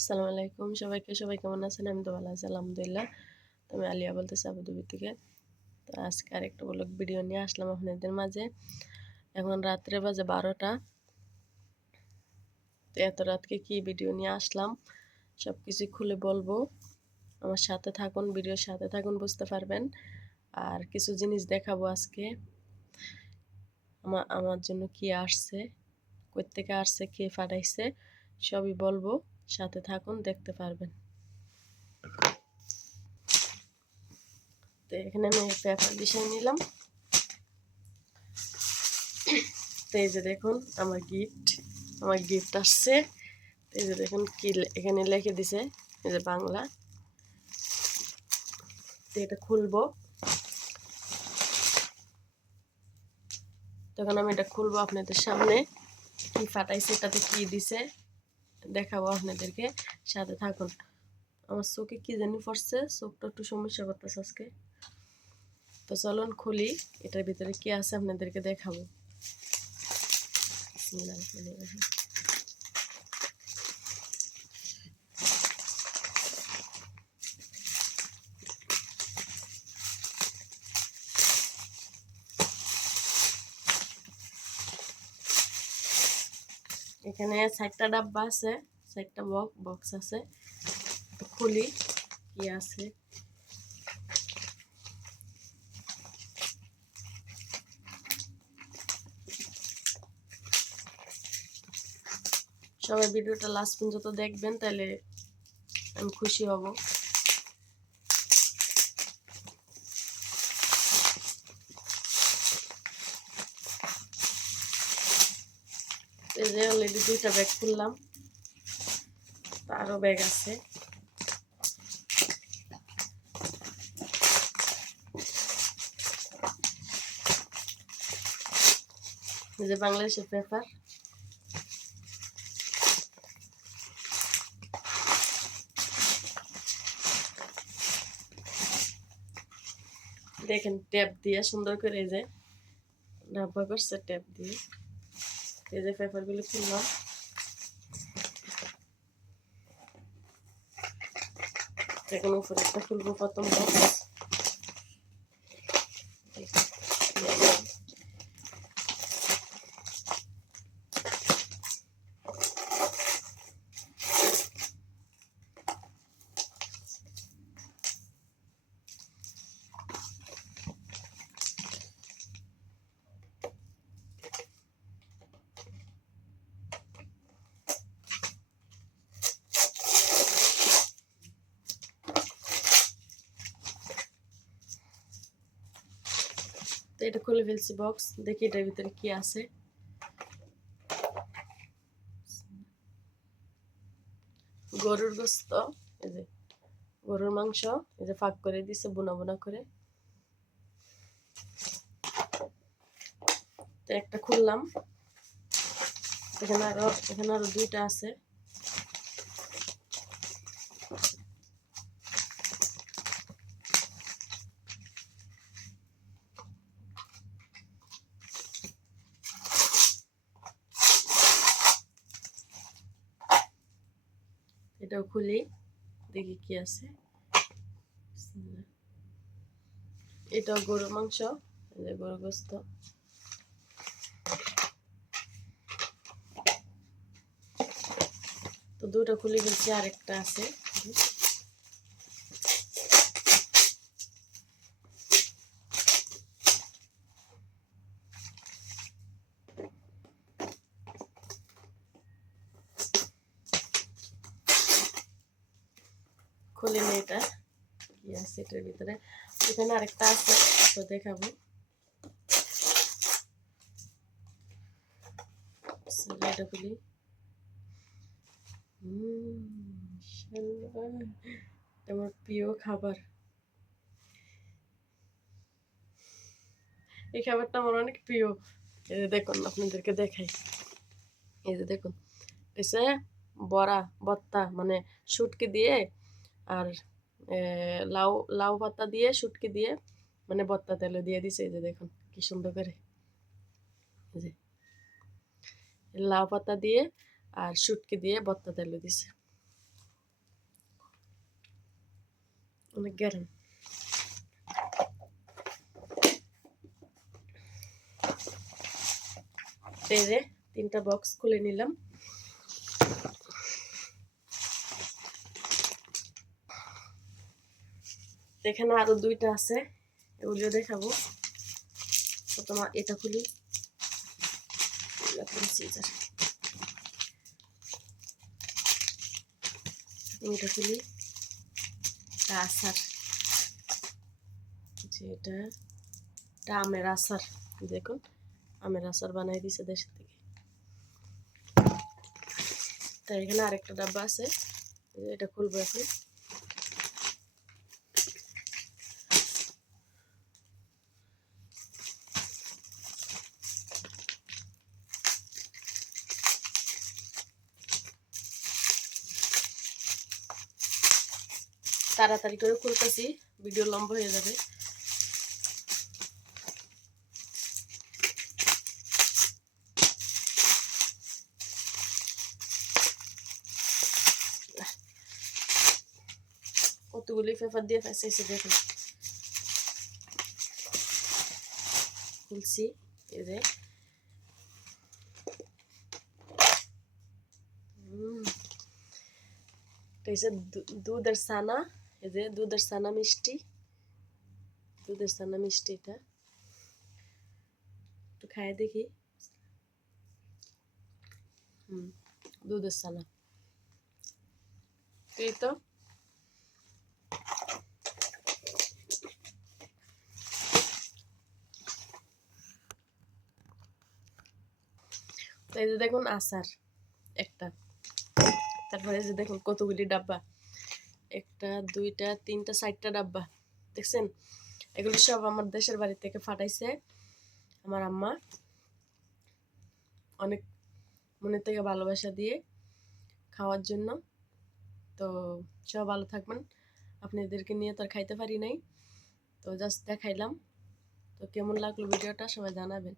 আসসালামু আলাইকুম। সবাইকে, সবাই কেমন আছেন? আমি তো ভালো আছি, আলহামদুলিল্লাহ। আমি আলিয়া বলতেছি আবুদুবি থেকে। তো আজকে আরেকটা ব্লগ ভিডিও নিয়ে আসলাম আপনাদের মাঝে। এখন রাত্রে বাজে বারোটা। তো এত রাতকে কি ভিডিও নিয়ে আসলাম সব কিছু খুলে বলব। আমার সাথে থাকুন, ভিডিওর সাথে থাকুন, বুঝতে পারবেন। আর কিছু জিনিস দেখাবো আজকে। আমার আমার জন্য কি আসছে থেকে আসছে, কে পাঠাইছে, সবই বলব। সাথে থাকুন, দেখতে পারবেন। তো এখানে আমি পেপার বিষয় নিলাম। তো এই যে দেখুন, আমার গিফট আমার গিফট আসছে। এই যে দেখুন কি এখানে লিখে দিছে, এই যে বাংলা। এটা খুলবো। তখন আমি এটা খুলবো আপনাদের সামনে। কি ফাটাইছে এটাতে কি দিছে? দেখাবো আপনাদেরকে, সাথে থাকুন। আমার চোখে কি জানি পড়ছে, চোখটা একটু সমস্যা করতেছে আজকে। তো চলুন খুলি, এটার ভিতরে কি আছে আপনাদেরকে দেখাবো। এখানে চারটা ডাব্বা আছে, চারটা বক্স বক্স আছে, খুলি, কি আছে? সবাই ভিডিওটা লাস্ট পর্যন্ত দেখবেন, তাহলে আমি খুশি হব। যে অলরেডি দুইটা ব্যাগ খুললাম। আরও ব্যাগ আছে। যে বাংলাদেশের পেপার দেখেন ট্যাপ দিয়ে সুন্দর করে যে ডাব্বা করছে ট্যাপ দিয়ে। এই যে পেপারগুলো খুললাম এখন উপরে একটা খুলবো প্রথম বক্স তো এটা খুলে ফেলছি বক্স দেখি এটার ভিতরে কি আছে। গরুর গোস্ত, এই যে গরুর মাংস, এই যে ফাঁক করে দিছে, বোনা বোনা করে। তো একটা খুললাম। এখানে আরও এখানে আরও দুইটা আছে। এটাও খুলি, দেখি কি আছে। এটাও গরু মাংস গরু গোস্ত। তো দুটো খুলে ফেলছি, আরেকটা আছে। খুলে নি এটা। কি ভিতরে। এখানে আরেকটা আছে, তো দেখাবো। আমার প্রিয় খাবার। এই খাবারটা আমার অনেক প্রিয়। এই দেখুন, আপনাদেরকে দেখাই। এই যে দেখুন, এসে বড়া, বত্তা মানে শুটকি দিয়ে আর লাউ লাউ পাতা দিয়ে, শুটকি দিয়ে মানে বত্তা তেলে দিয়ে দিছে, এই যে দেখুন কি সুন্দর করে। লাউ পাতা দিয়ে আর শুটকি দিয়ে বত্তা তেলে দিছে। অনেক গরম। তেলে তিনটা বক্স খুলে নিলাম। এখানে আরও দুইটা আছে। এগুলো দেখাবো। প্রথমে এটা খুলি। এটা খুলি। যে এটা। এটা আমের আচার দেখুন, আমের আচার বানাই দিছে দেশের থেকে। তাই এখানে আরেকটা ডাব্বা আছে। এটা খুলবো এখন। তাড়াতাড়ি করে খুলতেছি ভিডিও লম্বা হয়ে যাবে। কতগুলি পেপার দিয়ে ফেসাইছে দেখুন। খুলছি, এই যে। হুম এটা হচ্ছে দু- দুধের ছানা। এই যে দুধের ছানা মিষ্টি, দুধের ছানা মিষ্টি এটা। একটু খাই দেখি। হুম, দুধের ছানা। এই তো। এই যে দেখুন আচার একটা। তারপরে যে দেখুন কতগুলি ডাব্বা। একটা, দুইটা, তিনটা, চারটা ডাব্বা, দেখছেন? এগুলি সব আমার দেশের বাড়ি থেকে ফাটাইছে আমার আম্মা। অনেক মনের থেকে ভালোবাসা দিয়ে খাওয়ার জন্য। তো সব ভালো থাকবেন। আপনাদেরকে নিয়ে তো আর খাইতে পারি নাই। তো জাস্ট দেখাইলাম। তো কেমন লাগল ভিডিওটা সবাই জানাবেন।